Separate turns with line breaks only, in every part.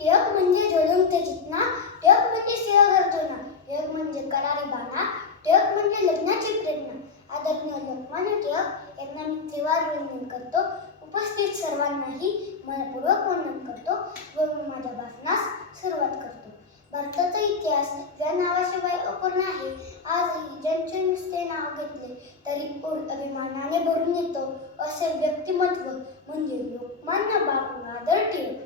टिळक म्हणजे ज्वलंत जितना टिळक म्हणजे सेवा करतो ना टिळक म्हणजे करारी बाणा टिळक म्हणजे लग्नाची प्रेरणा. आदरणीय लोकमान्य टिळक यांना मी त्रिवार वंदन करतो. उपस्थित सर्वांनाही मनपूर्वक वंदन करतो व मी माझ्या भाषणास सुरुवात करतो. भारताचा इतिहास या नावाशिवाय अपूर्ण आहे. आजही ज्यांचे नुसते नाव घेतले तरी पूर्ण अभिमानाने भरून येतो असे व्यक्तिमत्व म्हणजे लोकमान्य बाळ गंगाधर टिळक.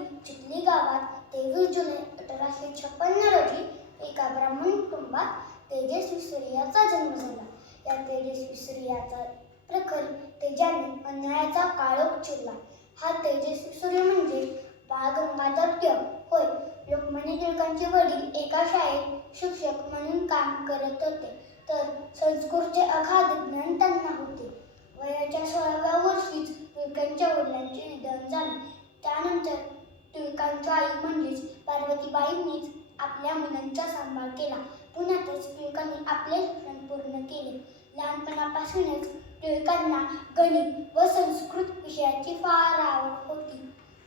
जिल्ह्यातील चिखली गावात तेवीस जुलै अठराशे छप्पन्न रोजी एका ब्राह्मण कुटुंबात तेजस्वी सूर्याचा जन्म झाला. या तेजस्वी सूर्याचा प्रखर तेजाने अन्यायाचा काळोख चिरला. हा तेजस्वी सूर्य म्हणजे बाळ गंगाधर टिळक होय लोकमान्य टिळकांचे वडील एका शाळेत शिक्षक म्हणून काम करत होते. तर संस्कृतचे अगाध ज्ञान त्यांना होते. वयाच्या सोळाव्या वर्षीच टिळकांच्या वडिलांचे निधन झाले. त्यानंतर टिळकांच्या आई म्हणजेच पार्वतीबाईंनीच आपल्या मुलांचा सांभाळ केला. पुण्यातच टिळकांनी आपले शिक्षण पूर्ण केले. लहानपणापासूनच टिळकांना गणित व संस्कृत विषयाची फार आवड होती.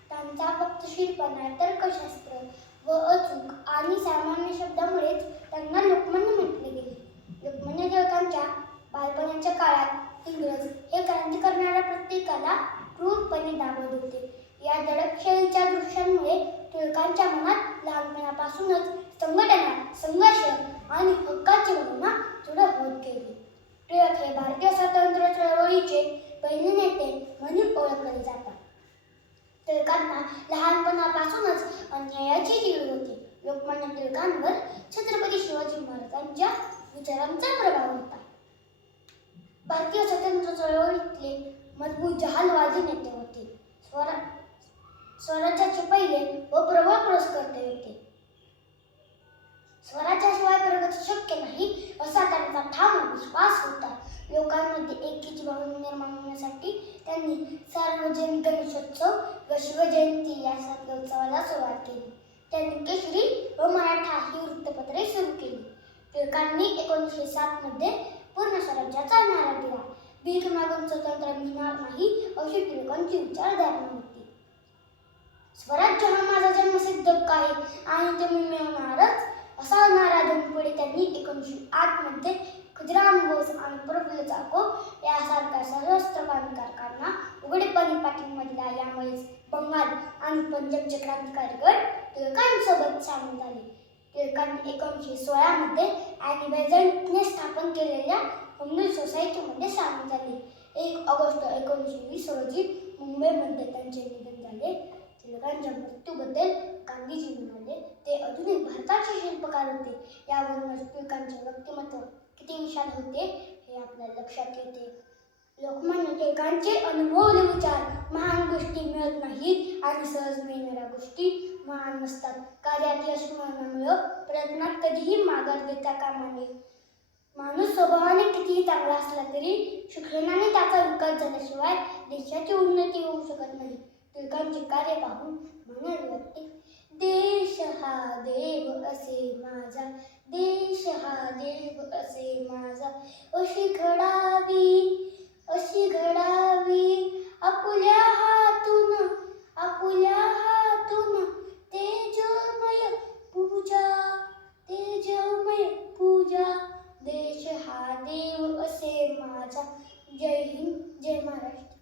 त्यांचा वक्तशीरपणा तर्कशास्त्र व अचूक आणि सामान्य शब्दामुळेच त्यांना लोकमान्य म्हटले गेले लोकमान्य टिळकांच्या बालपणाच्या काळात इंग्रज हे क्रांती करणाऱ्या प्रत्येकाला क्रूरपणे दाबत होते या दडपशाहीच्या दृश्यांमुळे टिळकांच्या मनात लहानपणापासूनच संघटना संघर्ष आणि हक्काची भावना दृढ होत गेली. टिळक हे भारतीय स्वातंत्र्य चळवळीचे पहिले नेते म्हणून ओळखले जातात. टिळकांना लहानपणापासूनच अन्यायाची जीड होती. लोकमान्य टिळकांवर छत्रपती शिवाजी महाराजांच्या विचारांचा प्रभाव होता. भारतीय स्वातंत्र्य चळवळीतले मजबूत जहालवादी नेते होते. स्वरा स्वराज्याचे पहिले व प्रबळ पुरस्कर्ते होते. स्वराज्याशिवाय प्रगती शक्य नाही असा त्यांचा ठाम विश्वास होता. लोकांमध्ये एकीची भावना निर्माण होण्यासाठी त्यांनी सार्वजनिक गणेशोत्सव व शिवजयंती यासारख्या उत्सवाला सुरुवात केली. त्यांनी केशरी व मराठा ही वृत्तपत्रे सुरू केली. टिळकांनी एकोणीसशे सातमध्ये पूर्ण स्वराज्याचा नारा दिला. भीक मागून स्वतंत्र मिळणार नाही अशी टिळकांची विचारधारणा होती. उद्योग आहे आणि ते मिळणारच मिळवणारच. असा नारा देऊन पुढे त्यांनी एकोणीसशे आठमध्ये खुदिराम बोस आणि प्रफुल्ल चाको यासारख्या सशस्त्र कारखाना उघडपणे पाठिंबा दिला यामुळेच बंगाल आणि पंजाबचे क्रांतिकारी गट टिळकांसोबत सामील झाले. टिळकांनी एकोणीसशे सोळामध्ये आणि बेझंटने स्थापन केलेल्या हिंदू सोसायटीमध्ये सामील झाले. एक ऑगस्ट एकोणीसशे वीस रोजी मुंबईमध्ये त्यांचे निधन टिळकांच्या मृत्यूबद्दल गांधीजी म्हणाले ते आधुनिक भारताचे शिल्पकार होते. यावरूनच टिळकांचे व्यक्तिमत्व किती विशाल होते हे आपल्या लक्षात येते. लोकमान्य टिळकांचे अनुभवले विचार महान गोष्टी मिळत नाहीत आणि सहज मिळणाऱ्या गोष्टी महान नसतात. कार्यात यश मिळवण्यामुळं प्रयत्नात कधीही माघार देता कामा नये. माणूस स्वभावाने कितीही चांगला असला तरी शिक्षणाने त्याचा विकास झाल्याशिवाय देशाची उन्नती होऊ शकत नाही. स्वीकारे पाहून देश हा देव असे माझा, देश हा देव असे माझा। अशी घडावी अशी घडावी हातून हातून तेजमय पूजा तेजमय पूजा। देश हा देव असे माझा। जय हिंद, जय महाराष्ट्र।